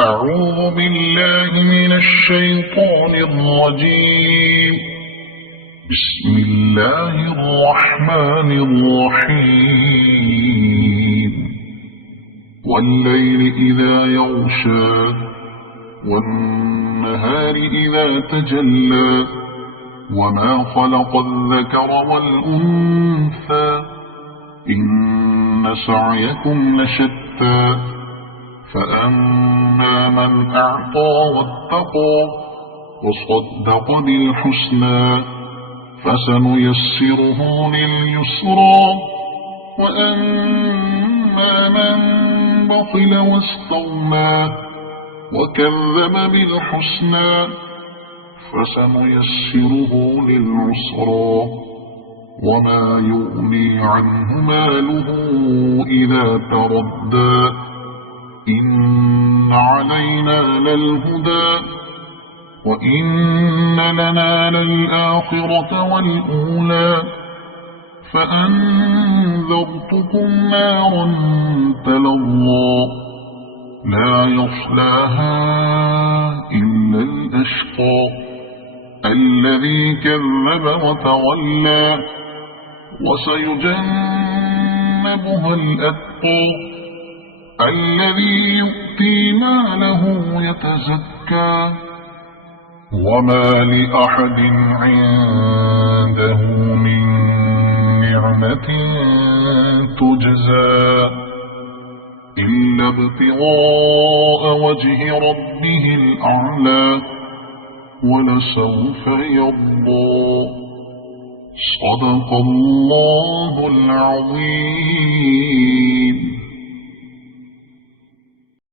أعوذ بالله من الشيطان الرجيم. بسم الله الرحمن الرحيم. والليل إذا يغشى والنهار إذا تجلى وما خلق الذكر والأنثى إن سعيكم لشتى فأما من أعطى واتقى وصدق بالحسنى فسنيسره لليسرى وأما من بخل واستغنى وكذب بالحسنى فسنيسره للعسرى وما يغني عنه ماله إذا تردى إن علينا للهدى وإن لنا للآخرة والأولى فأنذرتكم نارا تلظى لا يصلاها إلا الأشقى الذي كذب وتولى وسيجنبها الأتقى الذي يؤتي ماله يتزكى وما لأحد عنده من نعمة تجزى إلا ابتغاء وجه ربه الأعلى ولسوف يرضى. صدق الله العظيم.